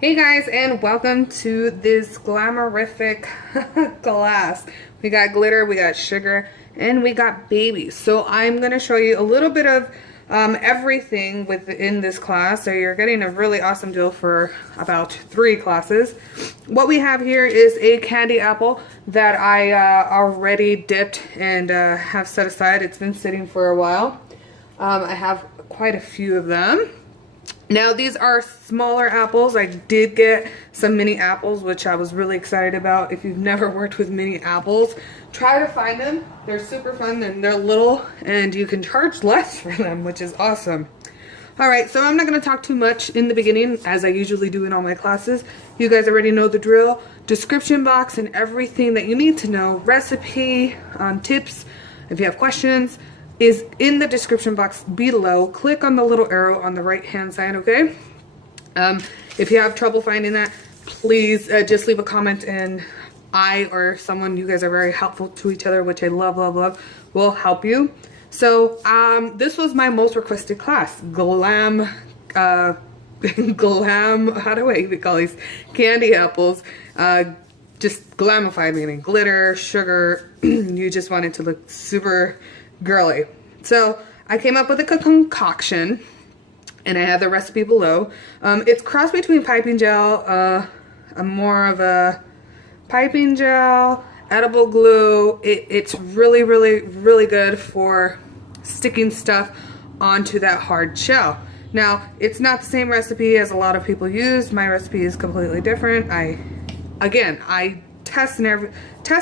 Hey guys, and welcome to this glamorific glass. We got glitter, we got sugar, and we got baby. So I'm going to show you a little bit of everything within this class. So you're getting a really awesome deal for about 3 classes. What we have here is a candy apple that I already dipped and have set aside. It's been sitting for a while. I have quite a few of them. Now these are smaller apples. I did get some mini apples, which I was really excited about. If you've never worked with mini apples, try to find them. They're super fun and they're little and you can charge less for them, which is awesome. Alright, so I'm not going to talk too much in the beginning, as I usually do in all my classes. You guys already know the drill. Description box and everything that you need to know, recipe, tips, if you have questions, is in the description box below. Click on the little arrow on the right hand side, okay? If you have trouble finding that, please just leave a comment and I or someone, you guys are very helpful to each other, which I love, will help you. So this was my most requested class, glam, how do I even call these candy apples? Just glamified, meaning glitter, sugar, you just want it to look super girly. So I came up with a concoction and I have the recipe below. It's crossed between piping gel, more of a piping gel, edible glue. It's really good for sticking stuff onto that hard shell. Now it's not the same recipe as a lot of people use. My recipe is completely different. I test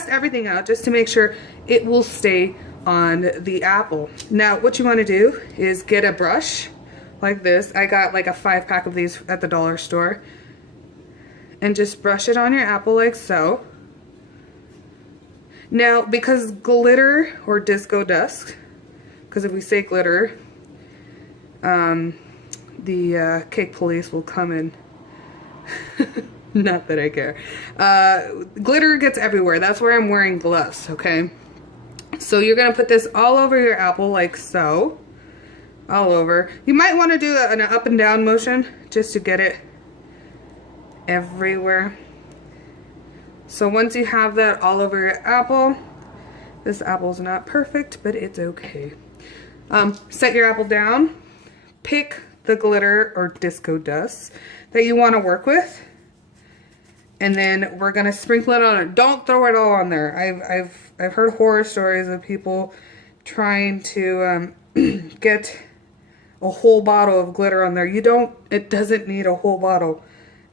everything out just to make sure it will stay on the apple. Now what you want to do is get a brush like this. I got like a 5-pack of these at the dollar store, and just brush it on your apple like so. Now because glitter or disco dust, because if we say glitter, the cake police will come in. Not that I care. Glitter gets everywhere. That's where I'm wearing gloves, okay? So you're going to put this all over your apple like so. All over. You might want to do an up and down motion just to get it everywhere. So once you have that all over your apple, this apple's not perfect, but it's okay. Set your apple down. Pick the glitter or disco dust that you want to work with. And then we're gonna sprinkle it on it. Don't throw it all on there. I've heard horror stories of people trying to get a whole bottle of glitter on there. It doesn't need a whole bottle.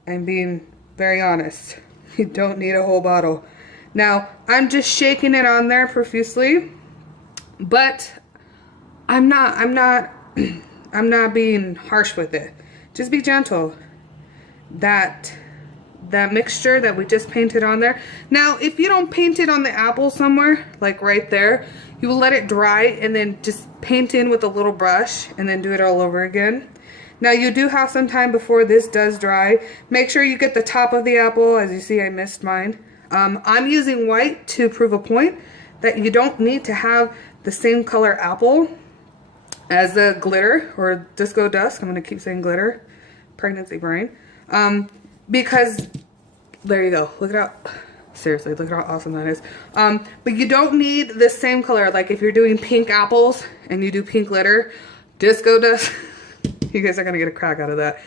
I'm being very honest. You don't need a whole bottle. Now I'm just shaking it on there profusely, but I'm not being harsh with it. Just be gentle. That mixture that we just painted on there. Now, if you don't paint it on the apple somewhere, like right there, you will let it dry and then just paint in with a little brush and then do it all over again. Now, you do have some time before this does dry. Make sure you get the top of the apple. As you see, I missed mine. I'm using white to prove a point that you don't need to have the same color apple as the glitter or disco dust. I'm going to keep saying glitter. Pregnancy brain. Because there you go, look at how, seriously, look at how awesome that is. But you don't need the same color. Like if you're doing pink apples and you do pink glitter, disco dust, you guys are gonna get a crack out of that.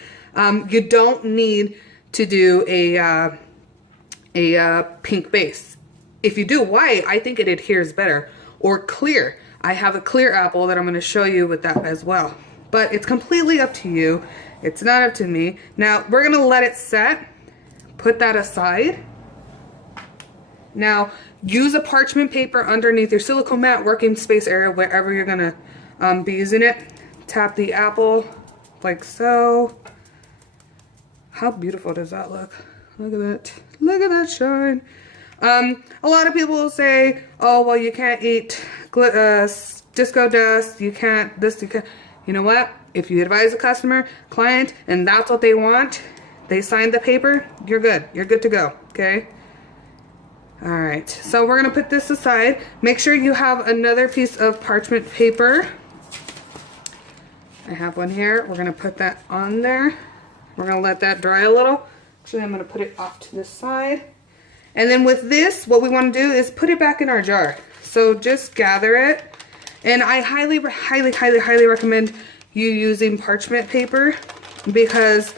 You don't need to do a pink base. If you do white, I think it adheres better. Or clear. I have a clear apple that I'm gonna show you with that as well. But it's completely up to you. It's not up to me. Now, we're going to let it set. Put that aside. Now, use a parchment paper underneath your silicone mat, working space area, wherever you're going to be using it. Tap the apple like so. How beautiful does that look? Look at that. Look at that shine. A lot of people will say, oh, well, you can't eat disco dust. You can't this, you can't. You know what? If you advise a customer, client, and that's what they want, they signed the paper, you're good. You're good to go, okay? All right, so we're gonna put this aside. Make sure you have another piece of parchment paper. I have one here. We're gonna put that on there. We're gonna let that dry a little. Actually, I'm going to put it off to the side. And then with this, what we want to do is put it back in our jar. So just gather it. And I highly, highly, highly, highly recommend you using parchment paper, because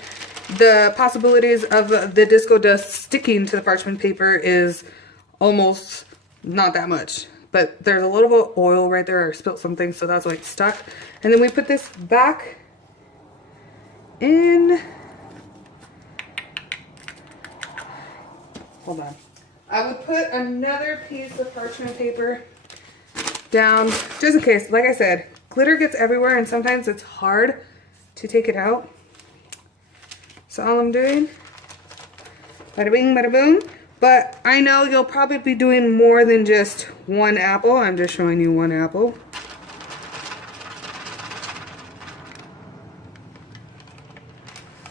the possibilities of the disco dust sticking to the parchment paper is almost not that much. But there's a little bit of oil right there. I spilled something, so that's why it's stuck. And then we put this back in. Hold on. I would put another piece of parchment paper down just in case. Like I said, glitter gets everywhere and sometimes it's hard to take it out. So all I'm doing, bada bing, bada boom. But I know you'll probably be doing more than just one apple. I'm just showing you one apple.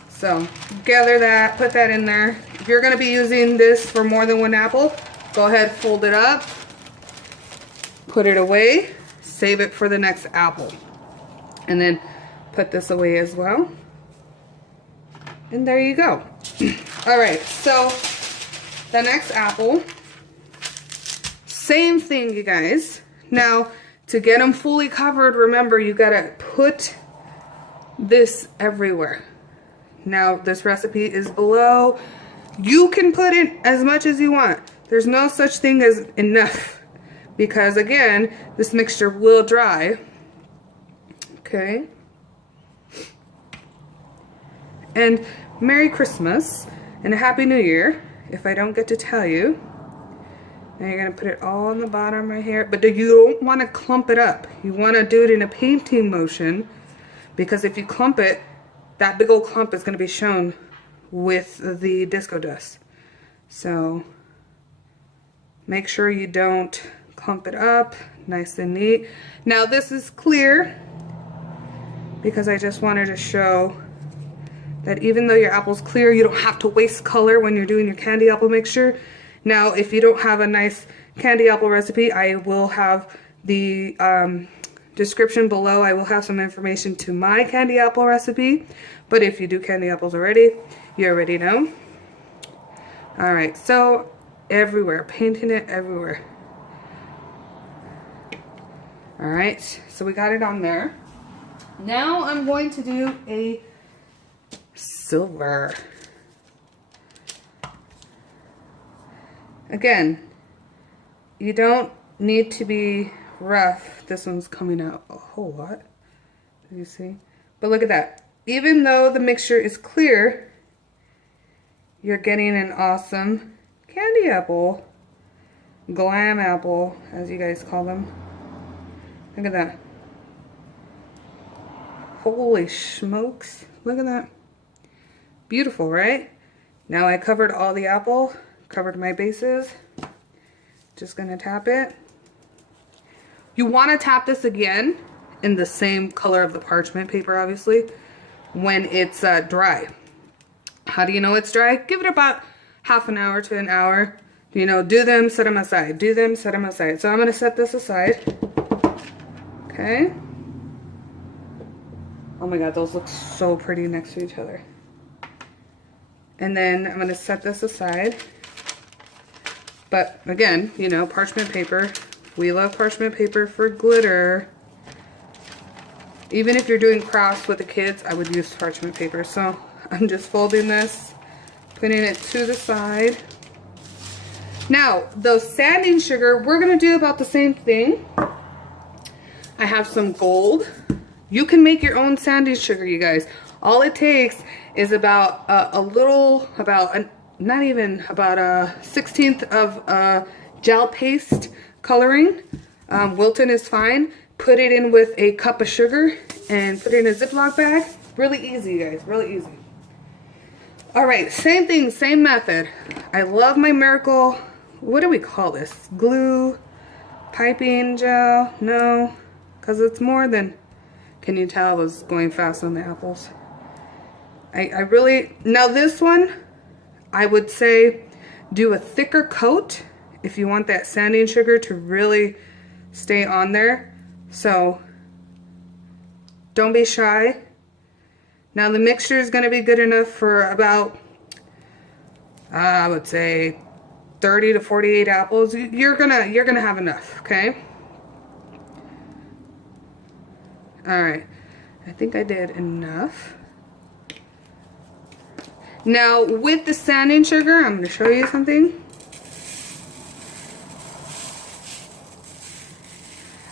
So gather that, put that in there. If you're going to be using this for more than one apple, go ahead, fold it up, put it away, save it for the next apple. And then put this away as well. And there you go. Alright, so the next apple, same thing, you guys. Now, to get them fully covered, remember, you gotta put this everywhere. Now, this recipe is below. You can put it as much as you want. There's no such thing as enough, because again, this mixture will dry. Okay. And Merry Christmas and a Happy New Year, if I don't get to tell you. Now you're going to put it all on the bottom right here. But you don't want to clump it up. You want to do it in a painting motion, because if you clump it, that big old clump is going to be shown with the disco dust. So make sure you don't clump it up, nice and neat. Now this is clear because I just wanted to show that even though your apple's clear, you don't have to waste color when you're doing your candy apple mixture. Now if you don't have a nice candy apple recipe, I will have the description below. I will have some information to my candy apple recipe, but if you do candy apples already, you already know. Alright, so everywhere, painting it everywhere. Alright, so we got it on there. Now I'm going to do a silver. Again, you don't need to be rough. This one's coming out a whole lot. You see? But look at that. Even though the mixture is clear, you're getting an awesome candy apple. Glam apple, as you guys call them. Look at that. Holy smokes. Look at that. Beautiful, right? Now I covered all the apple, covered my bases. Just gonna tap it. You want to tap this again in the same color of the parchment paper, obviously, when it's dry. How do you know it's dry? Give it about half an hour to an hour. You know, do them, set them aside. Do them, set them aside. So I'm going to set this aside. Okay. Oh my god, those look so pretty next to each other. And then I'm going to set this aside. But again, you know, parchment paper. We love parchment paper for glitter. Even if you're doing crafts with the kids, I would use parchment paper. So I'm just folding this, putting it to the side. Now, the sanding sugar, we're going to do about the same thing. I have some gold. You can make your own sanding sugar, you guys. All it takes is about not even about a 1/16 of gel paste coloring. Wilton is fine. Put it in with a cup of sugar and put it in a Ziploc bag. Really easy, you guys, really easy. All right, same thing, same method. I love my Miracle, what do we call this? Glue, piping gel, no, because it's more than, can you tell I was going fast on the apples? I really, now this one, I would say do a thicker coat if you want that sanding sugar to really stay on there. So don't be shy. Now the mixture is going to be good enough for about I would say 30 to 48 apples. You're gonna have enough, okay? All right, I think I did enough. Now with the sand and sugar, I'm gonna show you something.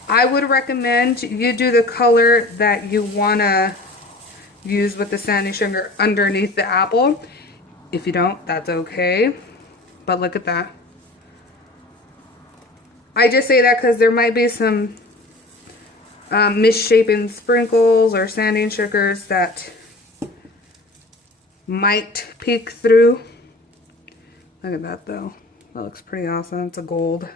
I would recommend you do the color that you wanna use with the sand and sugar underneath the apple. If you don't, that's okay. But look at that. I just say that because there might be some misshapen sprinkles or sanding sugars that might peek through. Look at that though. That looks pretty awesome. It's a gold.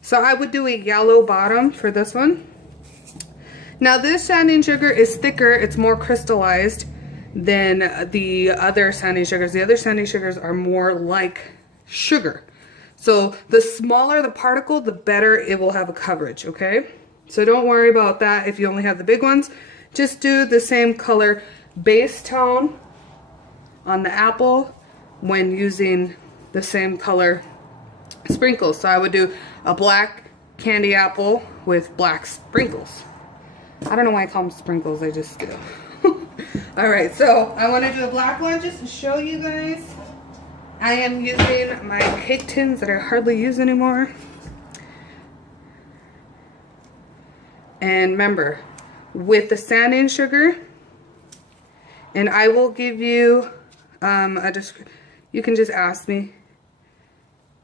So I would do a yellow bottom for this one. Now this sanding sugar is thicker. It's more crystallized than the other sanding sugars. The other sanding sugars are more like sugar. So the smaller the particle, the better it will have a coverage, okay? So don't worry about that if you only have the big ones. Just do the same color base tone on the apple when using the same color sprinkles. So I would do a black candy apple with black sprinkles. I don't know why I call them sprinkles, I just do. Alright, so I want to do a black one just to show you guys. I am using my cake tins that I hardly use anymore. And remember, with the sanding sugar, and I will give you you can just ask me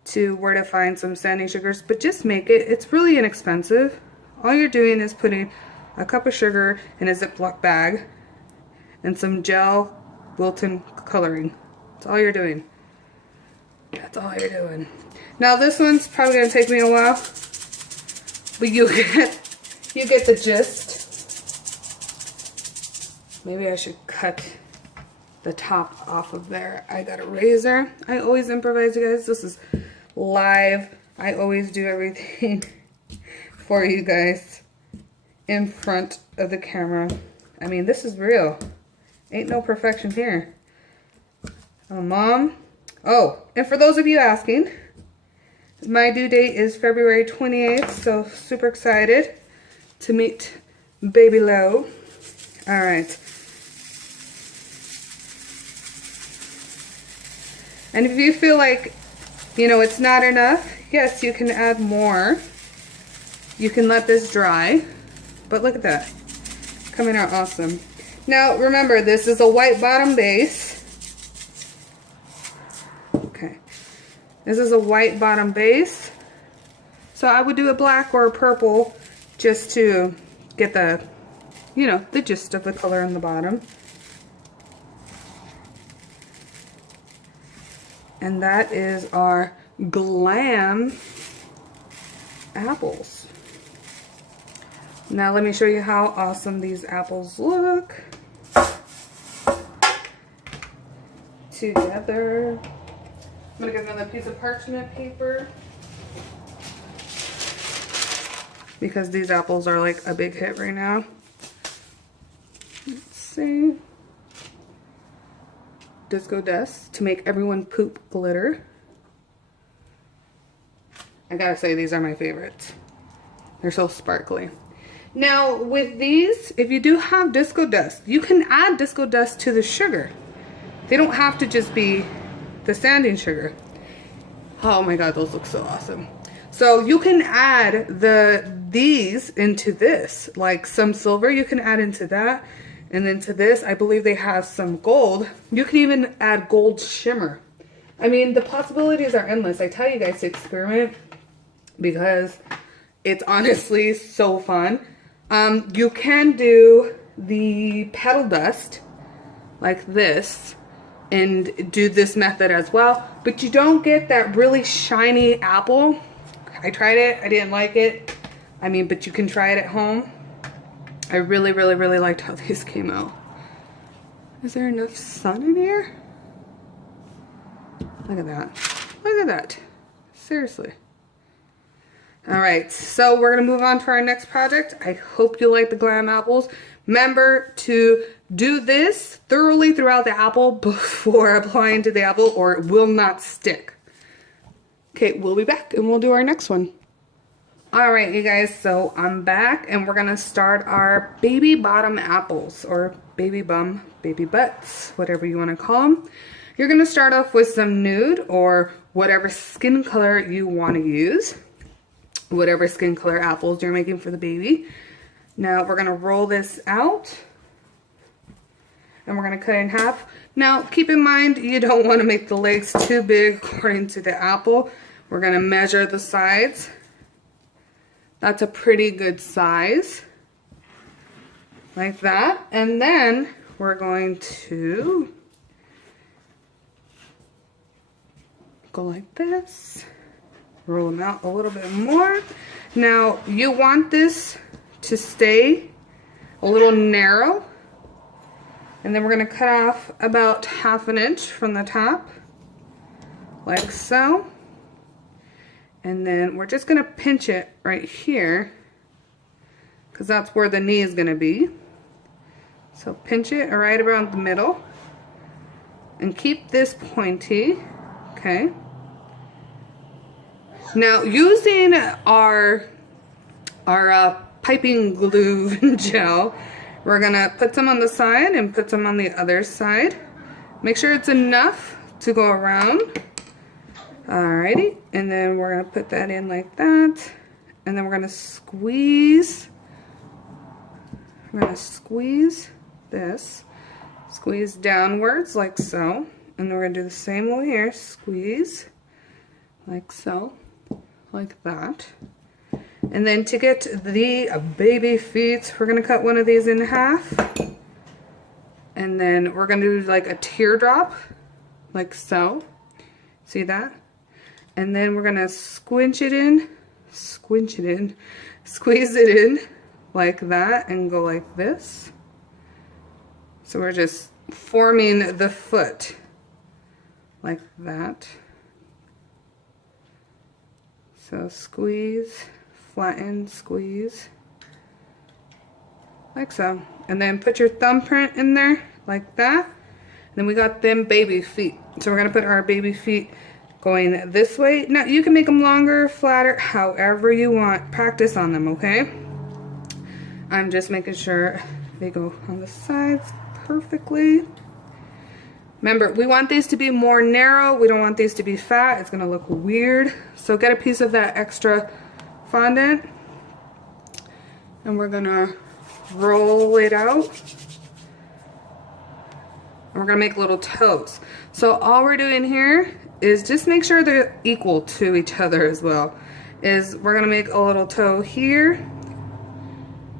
to where to find some sanding sugars, but just make it. It's really inexpensive. All you're doing is putting a cup of sugar in a Ziploc bag and some gel Wilton coloring. That's all you're doing. That's all you're doing. Now this one's probably gonna take me a while, but you get the gist. Maybe I should cut the top off of there. I got a razor. I always improvise, you guys. This is live. I always do everything for you guys in front of the camera. I mean, this is real. Ain't no perfection here. Oh, Mom. Oh, and for those of you asking, my due date is February 28th, so super excited to meet Baby Lo. All right. And if you feel like, you know, it's not enough, yes, you can add more. You can let this dry, but look at that. Coming out awesome. Now, remember, this is a white bottom base. Okay. This is a white bottom base. So I would do a black or a purple just to get the, you know, the gist of the color in the bottom. And that is our Glam apples. Now let me show you how awesome these apples look together. I'm gonna get another piece of parchment paper because these apples are like a big hit right now. Let's see. Disco dust to make everyone poop glitter. I gotta say, these are my favorites. They're so sparkly. Now with these, if you do have disco dust, you can add disco dust to the sugar. They don't have to just be the sanding sugar. Oh my god, those look so awesome. So you can add these into this, like some silver you can add into that. And then to this, I believe they have some gold. You can even add gold shimmer. I mean, the possibilities are endless. I tell you guys to experiment because it's honestly so fun. You can do the petal dust like this and do this method as well, but you don't get that really shiny apple. I tried it, I didn't like it. I mean, but you can try it at home. I really, really, really liked how these came out. Is there enough sun in here? Look at that. Look at that. Seriously. Alright, so we're going to move on to our next project. I hope you like the Glam apples. Remember to do this thoroughly throughout the apple before applying to the apple, or it will not stick. Okay, we'll be back and we'll do our next one. All right, you guys, so I'm back and we're gonna start our baby bottom apples, or baby bum, baby butts, whatever you wanna call them. You're gonna start off with some nude or whatever skin color you wanna use, whatever skin color apples you're making for the baby. Now we're gonna roll this out and we're gonna cut it in half. Now keep in mind, you don't wanna make the legs too big according to the apple. We're gonna measure the sides. That's a pretty good size, like that. And then we're going to go like this, roll them out a little bit more. Now you want this to stay a little narrow, and then we're going to cut off about 1/2 inch from the top, like so. And then we're just going to pinch it right here, because that's where the knee is going to be. So pinch it right around the middle and keep this pointy. Okay. Now using our piping glue gel, we're going to put some on the side and put some on the other side. Make sure it's enough to go around. Alrighty, and then we're going to put that in like that, and then we're going to squeeze. We're going to squeeze this, squeeze downwards like so, and then we're going to do the same over here, squeeze like so, like that. And then to get the baby feet, we're going to cut one of these in half, and then we're going to do like a teardrop, like so. See that? And then we're gonna squinch it in, squeeze it in like that and go like this. So we're just forming the foot like that. So squeeze, flatten, squeeze, like so. And then put your thumbprint in there like that. And then we got them baby feet. So we're gonna put our baby feet going this way. Now you can make them longer, flatter, however you want. Practice on them, okay? I'm just making sure they go on the sides perfectly. Remember, we want these to be more narrow. We don't want these to be fat. It's gonna look weird. So get a piece of that extra fondant and we're gonna roll it out. And we're gonna make little toes. So all we're doing here is just make sure they're equal to each other as well. Is we're gonna make a little toe here.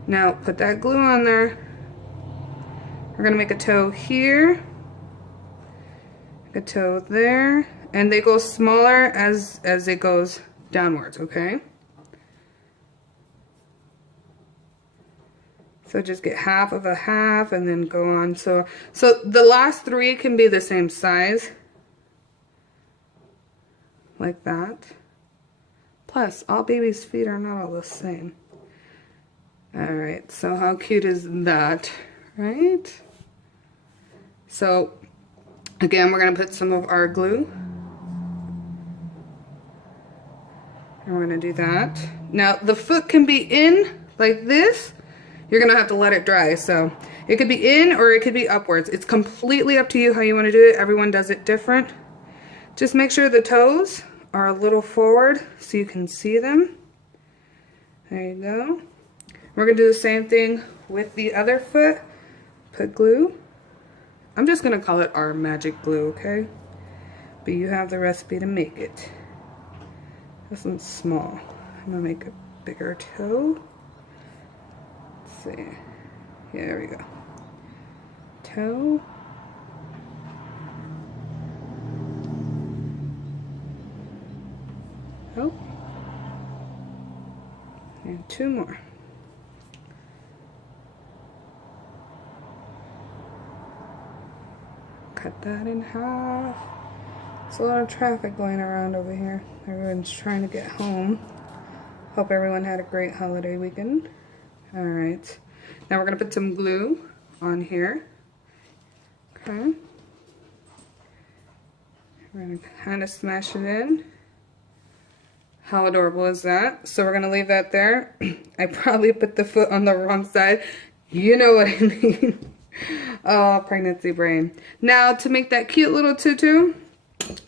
Now put that glue on there. We're gonna make a toe here, a toe there, and they go smaller as it goes downwards, okay? So just get half of a half and then go on. So the last 3 can be the same size. Like that. Plus, all babies' feet are not all the same. Alright, so how cute is that, right? So, again, we're going to put some of our glue. And we're going to do that. Now, the foot can be in like this. You're going to have to let it dry. So, it could be in or it could be upwards. It's completely up to you how you want to do it. Everyone does it different. Just make sure the toes are a little forward so you can see them. There you go. We're going to do the same thing with the other foot. Put glue. I'm just going to call it our magic glue, okay? But you have the recipe to make it. This one's small. I'm going to make a bigger toe. Let's see. Yeah, there we go. Toe. Oh. And 2 more. Cut that in half. There's a lot of traffic going around over here. Everyone's trying to get home. Hope everyone had a great holiday weekend. Alright. Now we're gonna put some glue on here. Okay. We're gonna kind of smash it in. How adorable is that? So we're gonna leave that there. I probably put the foot on the wrong side. You know what I mean. Oh, pregnancy brain. Now to make that cute little tutu,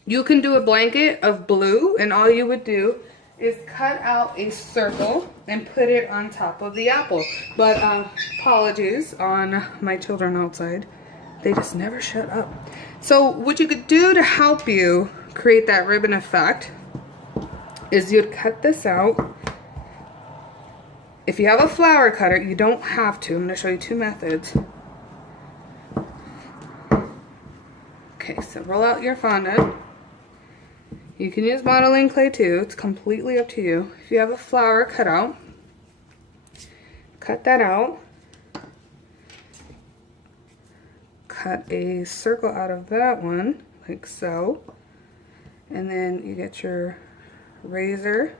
you can do a blanket of blue, and all you would do is cut out a circle and put it on top of the apple. But apologies on my children outside. They just never shut up. So what you could do to help you create that ribbon effect is you'd cut this out. If you have a flower cutter, you don't have to. I'm gonna show you two methods. Okay, so roll out your fondant. You can use modeling clay too, it's completely up to you. If you have a flower cut out, cut that out. Cut a circle out of that one, like so. And then you get your razor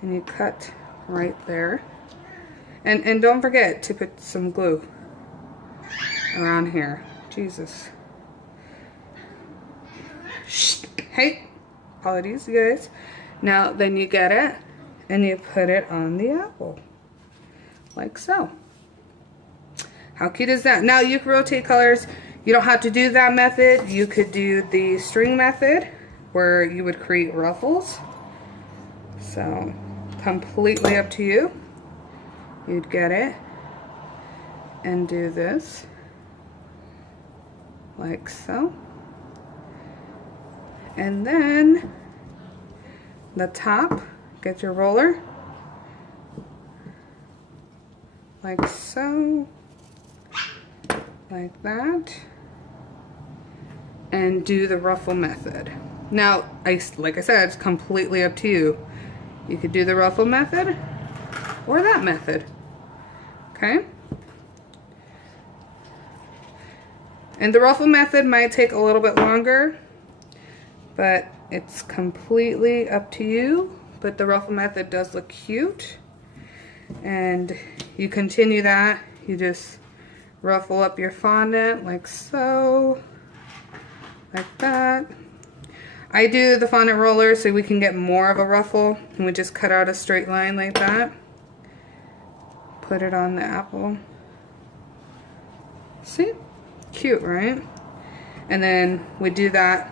and you cut right there. And don't forget to put some glue around here. Jesus. Shh. Hey, apologies you guys. Now then you get it and you put it on the apple, like so. How cute is that? Now you can rotate colors. You don't have to do that method. You could do the string method where you would create ruffles. So completely up to you. You'd get it and do this like so. And then the top, get your roller like so, like that, and do the ruffle method. Now, like I said, it's completely up to you. You could do the ruffle method or that method, okay? And the ruffle method might take a little bit longer, but it's completely up to you. But the ruffle method does look cute. And you continue that. You just ruffle up your fondant like so. Like that. I do the fondant roller so we can get more of a ruffle. And we just cut out a straight line like that. Put it on the apple. See? Cute, right? And then we do that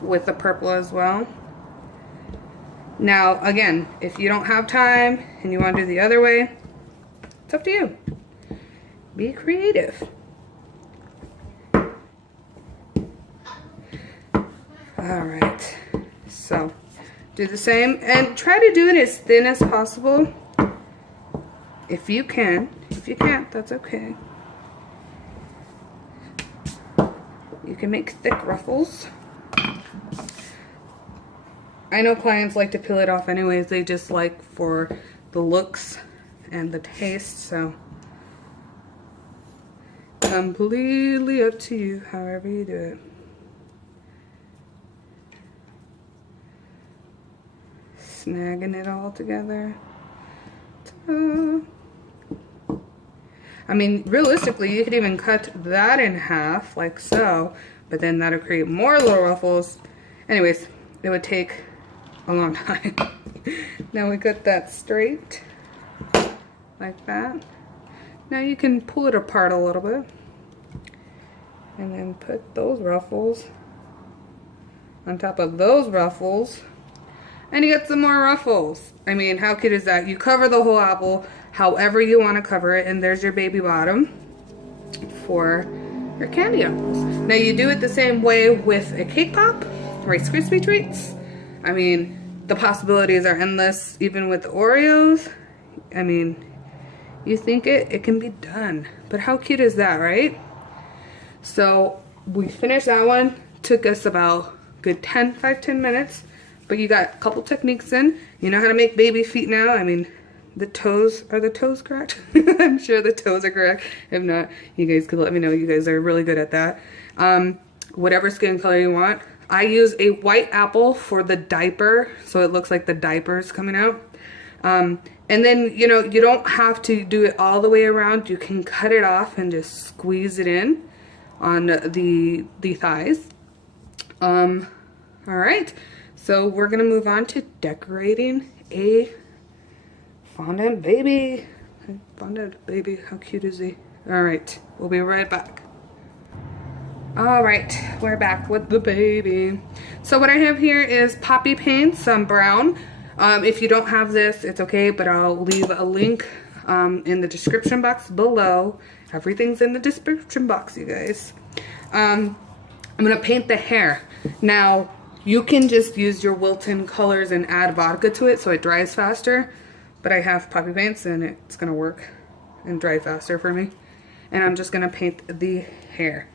with the purple as well. Now again, if you don't have time and you want to do the other way, it's up to you. Be creative. Alright, so do the same and try to do it as thin as possible if you can. If you can't, that's okay. You can make thick ruffles. I know clients like to peel it off anyways. They just like for the looks and the taste, so completely up to you, however you do it. Snagging it all together. Ta-da. I mean, realistically, you could even cut that in half, like so, but then that'll create more little ruffles. Anyways, it would take a long time. Now we cut that straight, like that. Now you can pull it apart a little bit, and then put those ruffles on top of those ruffles, and you get some more ruffles. I mean, how cute is that? You cover the whole apple however you want to cover it, and there's your baby bottom for your candy apples. Now you do it the same way with a cake pop, Rice Krispie treats. I mean, the possibilities are endless, even with the Oreos. I mean, you think it can be done. But how cute is that, right? So we finished that one. Took us about good 5-10 minutes. But you got a couple techniques in. You know how to make baby feet now. I mean, the toes, are the toes correct? I'm sure the toes are correct. If not, you guys could let me know. You guys are really good at that. Whatever skin color you want. I use a white apple for the diaper, so it looks like the diaper's coming out. And then, you know, you don't have to do it all the way around. You can cut it off and just squeeze it in on the thighs. All right, so we're gonna move on to decorating a fondant baby. Fondant baby, how cute is he? All right, we'll be right back. All right, we're back with the baby. So what I have here is poppy paint, some brown. If you don't have this, it's okay, but I'll leave a link in the description box below. Everything's in the description box, you guys. I'm gonna paint the hair. Now, you can just use your Wilton colors and add vodka to it so it dries faster, but I have poppy paints and it's gonna work and dry faster for me. And I'm just gonna paint the hair.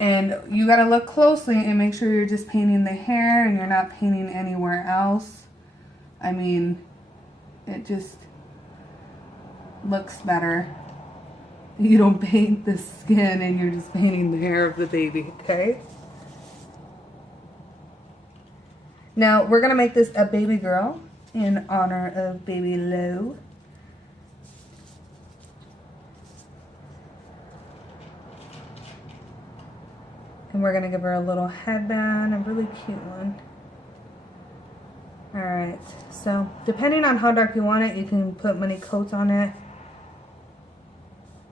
And you gotta look closely and make sure you're just painting the hair and you're not painting anywhere else. I mean, it just looks better. You don't paint the skin and you're just painting the hair of the baby, okay? Now, we're gonna make this a baby girl in honor of baby Lo. And we're gonna give her a little headband, a really cute one. Alright, so depending on how dark you want it, you can put many coats on it.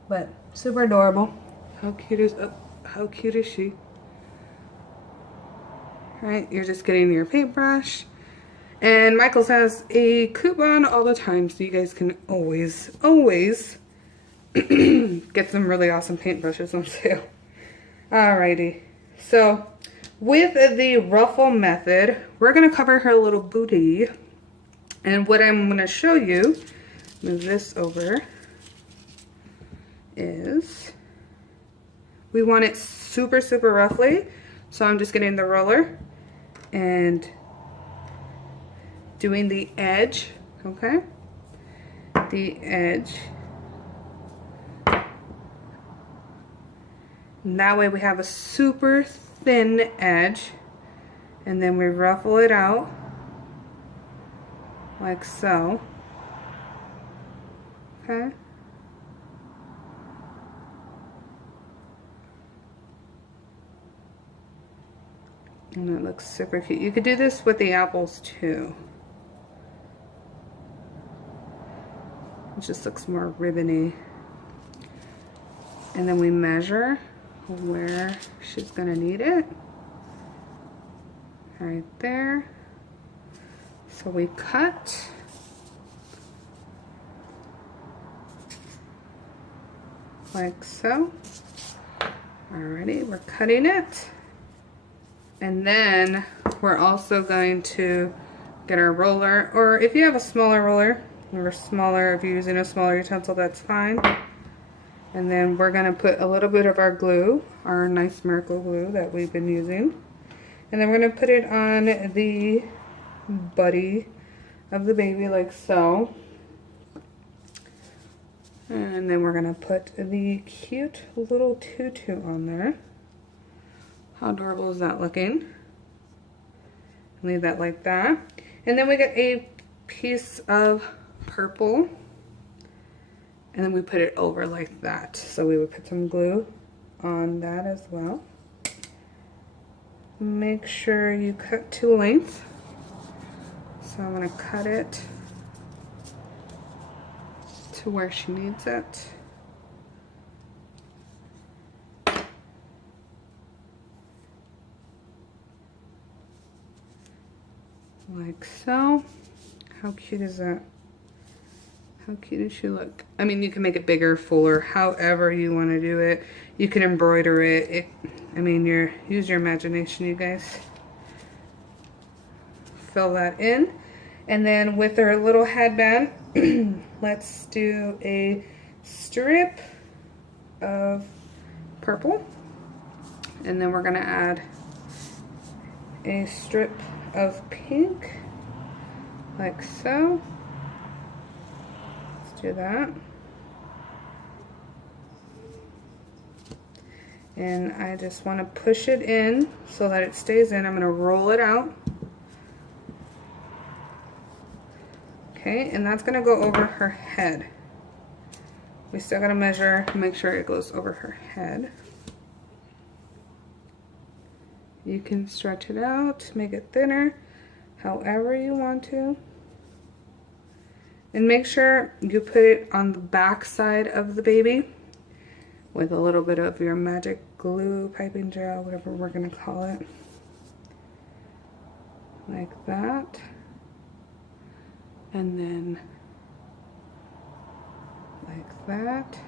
But super adorable. How cute is she? Alright, you're just getting your paintbrush. And Michael's has a coupon all the time, so you guys can always get some really awesome paintbrushes on sale. Alrighty. So, with the ruffle method, we're going to cover her little booty. And what I'm going to show you, move this over, is we want it super, super roughly. So I'm just getting the roller and doing the edge, okay? The edge. And that way we have a super thin edge, and then we ruffle it out like so, okay? And it looks super cute. You could do this with the apples too. It just looks more ribbony. And then we measure where she's gonna need it. Right there. So we cut. Like so. Alrighty, we're cutting it. And then we're also going to get our roller, or if you have a smaller roller, or smaller, if you're using a smaller utensil, that's fine. And then we're going to put a little bit of our glue, our nice miracle glue that we've been using. And then we're going to put it on the body of the baby like so. And then we're going to put the cute little tutu on there. How adorable is that looking? Leave that like that. And then we get a piece of purple. And then we put it over like that. So we would put some glue on that as well. Make sure you cut to length. So I'm going to cut it to where she needs it. Like so. How cute is that? How cute does she look? I mean, you can make it bigger, fuller, however you want to do it. You can embroider it. I mean, use your imagination, you guys. Fill that in. And then with our little headband, let's do a strip of purple. And then we're going to add a strip of pink, like so. Do that. And I just want to push it in so that it stays in. I'm going to roll it out Okay, and that's gonna go over her head. We still gotta measure, make sure it goes over her head. You can stretch it out, make it thinner, however you want to. And make sure you put it on the back side of the baby with a little bit of your magic glue, piping gel, whatever we're gonna call it. Like that. And then like that.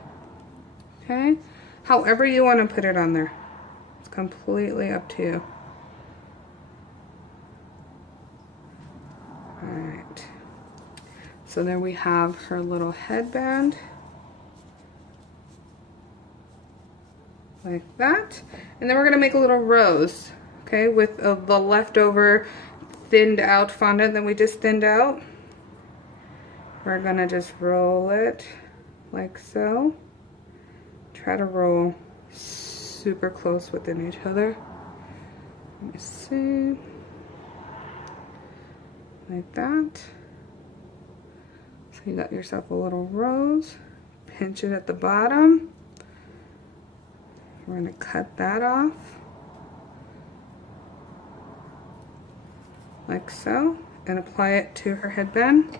Okay? However you want to put it on there. It's completely up to you. Alright. So there we have her little headband. Like that. And then we're going to make a little rose. Okay? With the leftover thinned out fondant that we just thinned out. We're going to just roll it like so. Try to roll super close within each other. Let me see. Like that. So you got yourself a little rose. Pinch it at the bottom. We're going to cut that off. Like so. And apply it to her headband.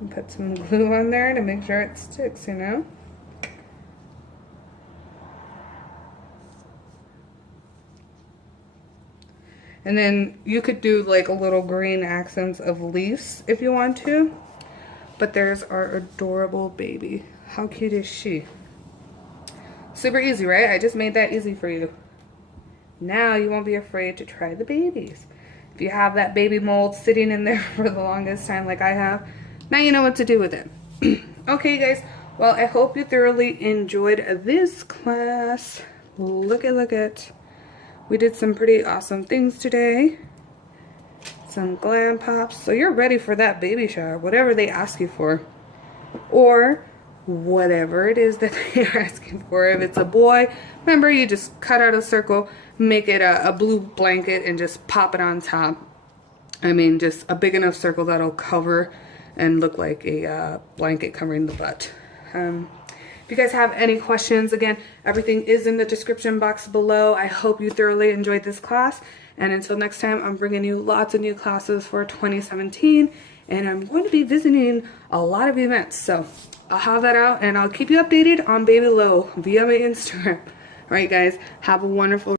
And put some glue on there to make sure it sticks, you know. And then you could do like a little green accents of leaves if you want to. But there's our adorable baby. How cute is she? Super easy, right? I just made that easy for you. Now you won't be afraid to try the babies. If you have that baby mold sitting in there for the longest time like I have, now you know what to do with it. Okay, guys. Well, I hope you thoroughly enjoyed this class. Look at. We did some pretty awesome things today. Some glam pops. So you're ready for that baby shower, whatever they ask you for. Or whatever it is that they're asking for. If it's a boy, remember you just cut out a circle, make it a blue blanket, and just pop it on top. I mean, just a big enough circle that'll cover and look like a blanket covering the butt. If you guys have any questions, again, everything is in the description box below. I hope you thoroughly enjoyed this class. And until next time, I'm bringing you lots of new classes for 2017. And I'm going to be visiting a lot of events. So I'll have that out and I'll keep you updated on Baby Low via my Instagram. All right, guys, have a wonderful